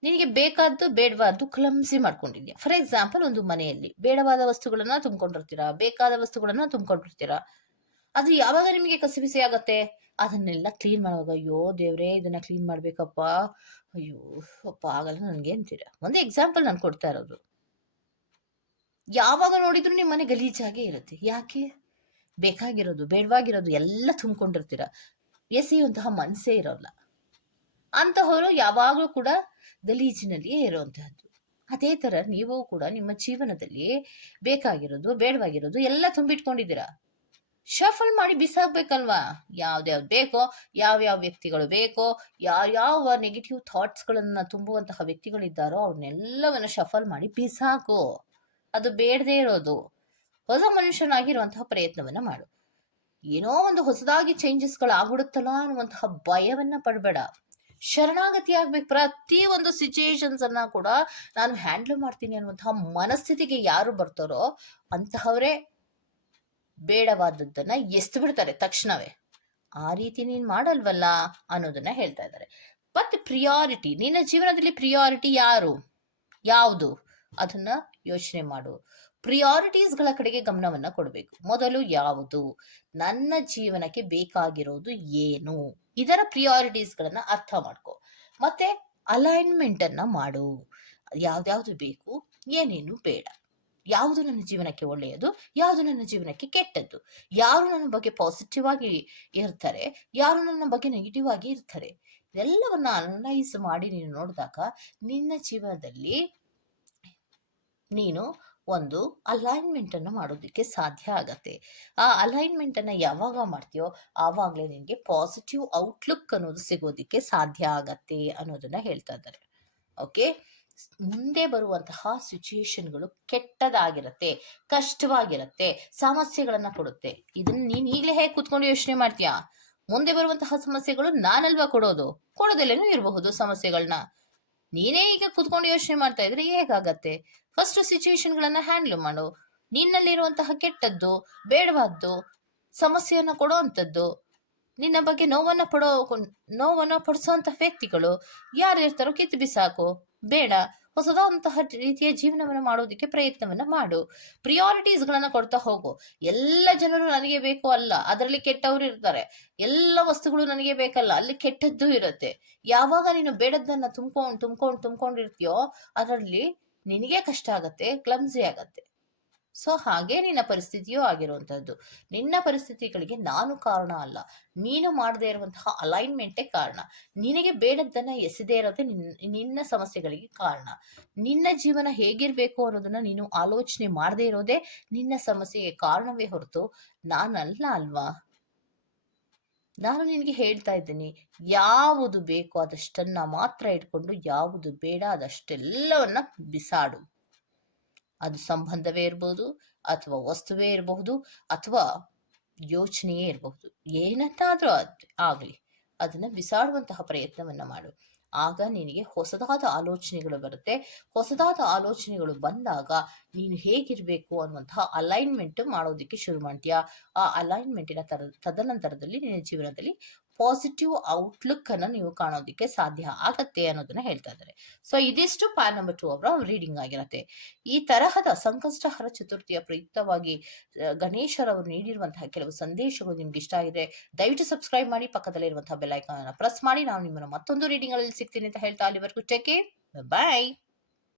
ನಿನಗೆ ಬೇಕಾದ್ದು ಬೇಡವಾದ್ದು ಕ್ಲಮ್ಸಿ ಮಾಡ್ಕೊಂಡಿದ್ಯಾ? ಫಾರ್ ಎಕ್ಸಾಂಪಲ್ ಒಂದು ಮನೆಯಲ್ಲಿ ಬೇಡವಾದ ವಸ್ತುಗಳನ್ನು ತುಂಬಿಕೊಂಡಿರ್ತೀರಾ, ಬೇಕಾದ ವಸ್ತುಗಳನ್ನು ತುಂಬಿಕೊಂಡಿರ್ತೀರಾ, ಅದು ಯಾವಾಗ ನಿಮಗೆ ಕಸಿಬಿಸಿ ಆಗತ್ತೆ? ಅದನ್ನೆಲ್ಲ ಕ್ಲೀನ್ ಮಾಡುವಾಗ, ಅಯ್ಯೋ ದೇವರೇ, ಇದನ್ನ ಕ್ಲೀನ್ ಮಾಡ್ಬೇಕಪ್ಪ, ಅಯ್ಯೋ, ಅಪ್ಪ ಆಗಲ್ಲ ನನಗೆ ಅಂತೀರಾ? ಒಂದು ಎಕ್ಸಾಂಪಲ್ ನಾನು ಕೊಡ್ತಾ ಇರೋದು. ಯಾವಾಗ ನೋಡಿದ್ರು ನಿಮ್ಮ ಮನೆ ಗಲೀಜಾಗೇ ಇರುತ್ತೆ. ಯಾಕೆ? ಬೇಕಾಗಿರೋದು, ಬೇಡವಾಗಿರೋದು ಎಲ್ಲ ತುಂಬಿಕೊಂಡಿರ್ತೀರ. ಎಸೆಯುವಂತಹ ಮನಸ್ಸೇ ಇರೋಲ್ಲ. ಅಂತಹವರು ಯಾವಾಗಲೂ ಕೂಡ ಗಲೀಜಿನಲ್ಲಿಯೇ ಇರುವಂತಹದ್ದು. ಅದೇ ತರ ನೀವು ಕೂಡ ನಿಮ್ಮ ಜೀವನದಲ್ಲಿ ಬೇಕಾಗಿರೋದು, ಬೇಡವಾಗಿರೋದು ಎಲ್ಲ ತುಂಬಿಟ್ಕೊಂಡಿದ್ದೀರಾ? ಶಫಲ್ ಮಾಡಿ ಬಿಸಾಕ್ಬೇಕಲ್ವಾ? ಯಾವ್ದ್ಯಾವ್ದು ಬೇಕೋ ಯಾವ್ಯಾವ ವ್ಯಕ್ತಿಗಳು ಬೇಕೋ ಯಾವ್ಯಾವ ನೆಗೆಟಿವ್ ಥಾಟ್ಸ್ಗಳನ್ನು ತುಂಬುವಂತಹ ವ್ಯಕ್ತಿಗಳಿದ್ದಾರೋ ಅವ್ರನ್ನೆಲ್ಲವನ್ನು ಶಫಲ್ ಮಾಡಿ ಬಿಸಾಕು. ಅದು ಬೇಡದೇ ಇರೋದು. ಹೊಸ ಮನುಷ್ಯನಾಗಿರುವಂತಹ ಪ್ರಯತ್ನವನ್ನ ಮಾಡು. ಏನೋ ಒಂದು ಹೊಸದಾಗಿ ಚೇಂಜಸ್ಗಳು ಆಗ್ಬಿಡುತ್ತಲ್ಲ ಅನ್ನುವಂತಹ ಭಯವನ್ನ ಪಡಬೇಡ. ಶರಣಾಗತಿ ಆಗ್ಬೇಕು. ಪ್ರತಿ ಒಂದು ಸಿಚುಯೇಷನ್ಸ್ ಅನ್ನ ಕೂಡ ನಾನು ಹ್ಯಾಂಡಲ್ ಮಾಡ್ತೀನಿ ಅನ್ನುವಂತಹ ಮನಸ್ಥಿತಿಗೆ ಯಾರು ಬರ್ತಾರೋ ಅಂತಹವರೇ ಬೇಡವಾದದ್ದನ್ನ ಎಸ್ತು ಬಿಡ್ತಾರೆ ತಕ್ಷಣವೇ. ಆ ರೀತಿ ನೀನ್ ಮಾಡಲ್ವಲ್ಲ ಅನ್ನೋದನ್ನ ಹೇಳ್ತಾ ಇದ್ದಾರೆ. ಮತ್ತೆ ಪ್ರಿಯಾರಿಟಿ ನಿನ್ನ ಜೀವನದಲ್ಲಿ ಪ್ರಿಯಾರಿಟಿ ಯಾರು? ಯಾವುದು? ಅದನ್ನ ಯೋಚನೆ ಮಾಡು. ಪ್ರಿಯಾರಿಟೀಸ್ಗಳ ಕಡೆಗೆ ಗಮನವನ್ನ ಕೊಡಬೇಕು. ಮೊದಲು ಯಾವುದು? ನನ್ನ ಜೀವನಕ್ಕೆ ಬೇಕಾಗಿರೋದು ಏನು? ಇದರ ಪ್ರಿಯಾರಿಟೀಸ್ಗಳನ್ನ ಅರ್ಥ ಮಾಡ್ಕೋ. ಮತ್ತೆ ಅಲೈನ್ಮೆಂಟ್ ಅನ್ನ ಮಾಡು. ಯಾವ್ದಾವ್ದು ಬೇಕು? ಏನೇನು ಬೇಡ? ಯಾವುದು ನನ್ನ ಜೀವನಕ್ಕೆ ಒಳ್ಳೆಯದು? ಯಾವುದು ನನ್ನ ಜೀವನಕ್ಕೆ ಕೆಟ್ಟದ್ದು? ಯಾರು ನನ್ನ ಬಗ್ಗೆ ಪಾಸಿಟಿವ್ ಆಗಿ ಇರ್ತಾರೆ? ಯಾರು ನನ್ನ ಬಗ್ಗೆ ನೆಗೆಟಿವ್ ಆಗಿ ಇರ್ತಾರೆ? ಇದೆಲ್ಲವನ್ನ ಅನಲೈಸ್ ಮಾಡಿ ನೀನು ನೋಡಿದಾಗ ನಿನ್ನ ಜೀವನದಲ್ಲಿ ನೀನು ಒಂದು ಅಲೈನ್ಮೆಂಟ್ ಅನ್ನು ಮಾಡೋದಕ್ಕೆ ಸಾಧ್ಯ ಆಗತ್ತೆ. ಆ ಅಲೈನ್ಮೆಂಟ್ ಅನ್ನ ಯಾವಾಗ ಮಾಡ್ತೀಯೋ ಆವಾಗಲೇ ನಿನಗೆ ಪಾಸಿಟಿವ್ ಔಟ್ಲುಕ್ ಅನ್ನೋದು ಸಿಗೋದಕ್ಕೆ ಸಾಧ್ಯ ಆಗತ್ತೆ ಅನ್ನೋದನ್ನ ಹೇಳ್ತಾ ಇದ್ದಾರೆ. ಓಕೆ ಮುಂದೆ ಬರುವಂತಹ ಸಿಚುಯೇಷನ್ಗಳು ಕೆಟ್ಟದಾಗಿರುತ್ತೆ, ಕಷ್ಟವಾಗಿರುತ್ತೆ, ಸಮಸ್ಯೆಗಳನ್ನ ಕೊಡುತ್ತೆ. ಇದನ್ನ ನೀನ್ ಈಗಲೇ ಹೇಗೆ ಕುತ್ಕೊಂಡು ಯೋಚನೆ ಮಾಡ್ತೀಯಾ? ಮುಂದೆ ಬರುವಂತಹ ಸಮಸ್ಯೆಗಳು ನಾನಲ್ವಾ ಕೊಡೋದು? ಕೊಡೋದಲ್ಲೇನೂ ಇರಬಹುದು ಸಮಸ್ಯೆಗಳನ್ನ ನೀನೇ ಈಗ ಕುತ್ಕೊಂಡು ಯೋಚನೆ ಮಾಡ್ತಾ ಇದ್ರೆ ಹೇಗಾಗತ್ತೆ? ಫಸ್ಟ್ ಸಿಚುಯೇಷನ್ಗಳನ್ನ ಹ್ಯಾಂಡಲ್ ಮಾಡು. ನಿನ್ನಲ್ಲಿರುವಂತಹ ಕೆಟ್ಟದ್ದು, ಬೇಡವಾದ್ದು, ಸಮಸ್ಯೆಯನ್ನು ಕೊಡುವಂಥದ್ದು, ನಿನ್ನ ಬಗ್ಗೆ ನೋವನ್ನ ಪಡೋ, ನೋವನ್ನ ಪಡಿಸುವಂತ ವ್ಯಕ್ತಿಗಳು ಯಾರು ಇರ್ತಾರೋ ಕಿತ್ತು ಬಿಸಾಕು. ಬೇಡ. ಹೊಸದಾದಂತಹ ರೀತಿಯ ಜೀವನವನ್ನ ಮಾಡೋದಕ್ಕೆ ಪ್ರಯತ್ನವನ್ನ ಮಾಡು. ಪ್ರಿಯಾರಿಟೀಸ್ ಗಳನ್ನ ಕೊಡ್ತಾ ಹೋಗು. ಎಲ್ಲ ಜನರು ನನಗೆ ಬೇಕು ಅಲ್ಲ, ಅದರಲ್ಲಿ ಕೆಟ್ಟವರು ಇರ್ತಾರೆ. ಎಲ್ಲ ವಸ್ತುಗಳು ನನಗೆ ಬೇಕಲ್ಲ, ಅಲ್ಲಿ ಕೆಟ್ಟದ್ದು ಇರುತ್ತೆ. ಯಾವಾಗ ನೀನು ಬೇಡದ್ದನ್ನ ತುಂಬ್ಕೊಂಡು ತುಂಬ್ಕೊಂಡು, ತುಂಬ್ಕೊಂಡಿರ್ತೀಯೋ, ಅದರಲ್ಲಿ ನಿನಗೆ ಕಷ್ಟ ಆಗತ್ತೆ, ಕ್ಲಮ್ಸಿ ಆಗತ್ತೆ. ಸೊ ಹಾಗೆ ನಿನ್ನ ಪರಿಸ್ಥಿತಿಯೂ ಆಗಿರುವಂಥದ್ದು ನಿನ್ನ ಪರಿಸ್ಥಿತಿಗಳಿಗೆ ನಾನು ಕಾರಣ ಅಲ್ಲ. ನೀನು ಮಾಡದೇ ಇರುವಂತಹ ಅಲೈನ್ಮೆಂಟೇ ಕಾರಣ. ನಿನಗೆ ಬೇಡದ್ದನ್ನ ಎಸೆದೇ ಇರೋದೇ ನಿನ್ನ ನಿನ್ನ ಸಮಸ್ಯೆಗಳಿಗೆ ಕಾರಣ. ನಿನ್ನ ಜೀವನ ಹೇಗಿರ್ಬೇಕು ಅನ್ನೋದನ್ನ ನೀನು ಆಲೋಚನೆ ಮಾಡದೇ ಇರೋದೇ ನಿನ್ನ ಸಮಸ್ಯೆಗೆ ಕಾರಣವೇ ಹೊರತು ನಾನಲ್ಲ ಅಲ್ವಾ? ನಾನು ನಿನಗೆ ಹೇಳ್ತಾ ಇದ್ದೀನಿ, ಯಾವುದು ಬೇಕೋ ಅದಷ್ಟನ್ನ ಮಾತ್ರ ಇಟ್ಕೊಂಡು, ಯಾವುದು ಬೇಡ ಅದಷ್ಟೆಲ್ಲವನ್ನ ಬಿಸಾಡು. ಅದು ಸಂಬಂಧವೇ ಇರಬಹುದು ಅಥವಾ ವಸ್ತುವೇ ಇರಬಹುದು ಅಥವಾ ಯೋಚನೆಯೇ ಇರಬಹುದು. ಏನನ್ನಾದರೂ ಆಗಲಿ, ಅದನ್ನು ಬಿಸಾಡುವಂತಹ ಪ್ರಯತ್ನವನ್ನು ಮಾಡು. ಆಗ ನಿನಗೆ ಹೊಸದಾದ ಆಲೋಚನೆಗಳು ಬರುತ್ತೆ. ಹೊಸದಾದ ಆಲೋಚನೆಗಳು ಬಂದಾಗ ನೀನು ಹೇಗಿರಬೇಕು ಅನ್ನುವಂತಹ ಅಲೈನ್ಮೆಂಟ್ ಮಾಡೋದಕ್ಕೆ ಶುರು ಮಾಡ್ತೀಯಾ? ಆ ಅಲೈನ್ಮೆಂಟಿನ ತರ, ತದನಂತರದಲ್ಲಿ ನಿನ್ನ ಜೀವನದಲ್ಲಿ ಪಾಸಿಟಿವ್ ಔಟ್ಲುಕ್ ಅನ್ನು ನೀವು ಕಾಣೋದಕ್ಕೆ ಸಾಧ್ಯ ಆಗತ್ತೆ ಅನ್ನೋದನ್ನ ಹೇಳ್ತಾ ಇದ್ದಾರೆ. ಸೊ ಇದಿಷ್ಟು ಪ್ಯಾನ್ ನಂಬರ್ ಟು ಅವರ ರೀಡಿಂಗ್ ಆಗಿರತ್ತೆ. ಈ ತರಹದ ಸಂಕಷ್ಟಹರ ಚತುರ್ಥಿಯ ಪ್ರಯುಕ್ತವಾಗಿ ಗಣೇಶರವರು ನೀಡಿರುವಂತಹ ಕೆಲವು ಸಂದೇಶಗಳು ನಿಮ್ಗೆ ಇಷ್ಟ ಆಗಿದೆ, ದಯವಿಟ್ಟು ಸಬ್ಸ್ಕ್ರೈಬ್ ಮಾಡಿ ಪಕ್ಕದಲ್ಲಿರುವಂತಹ ಬೆಲ್ ಐಕಾನ್ ಅನ್ನು ಪ್ರೆಸ್ ಮಾಡಿ, ನಾನು ನಿಮ್ಮನ್ನು ಮತ್ತೊಂದು ರೀಡಿಂಗ್ ಅಲ್ಲಿ ಸಿಗ್ತೀನಿ ಅಂತ ಹೇಳ್ತಾ ಅಲ್ಲಿವರೆಗೂ. ಟೇಕ್ ಬಾಯ್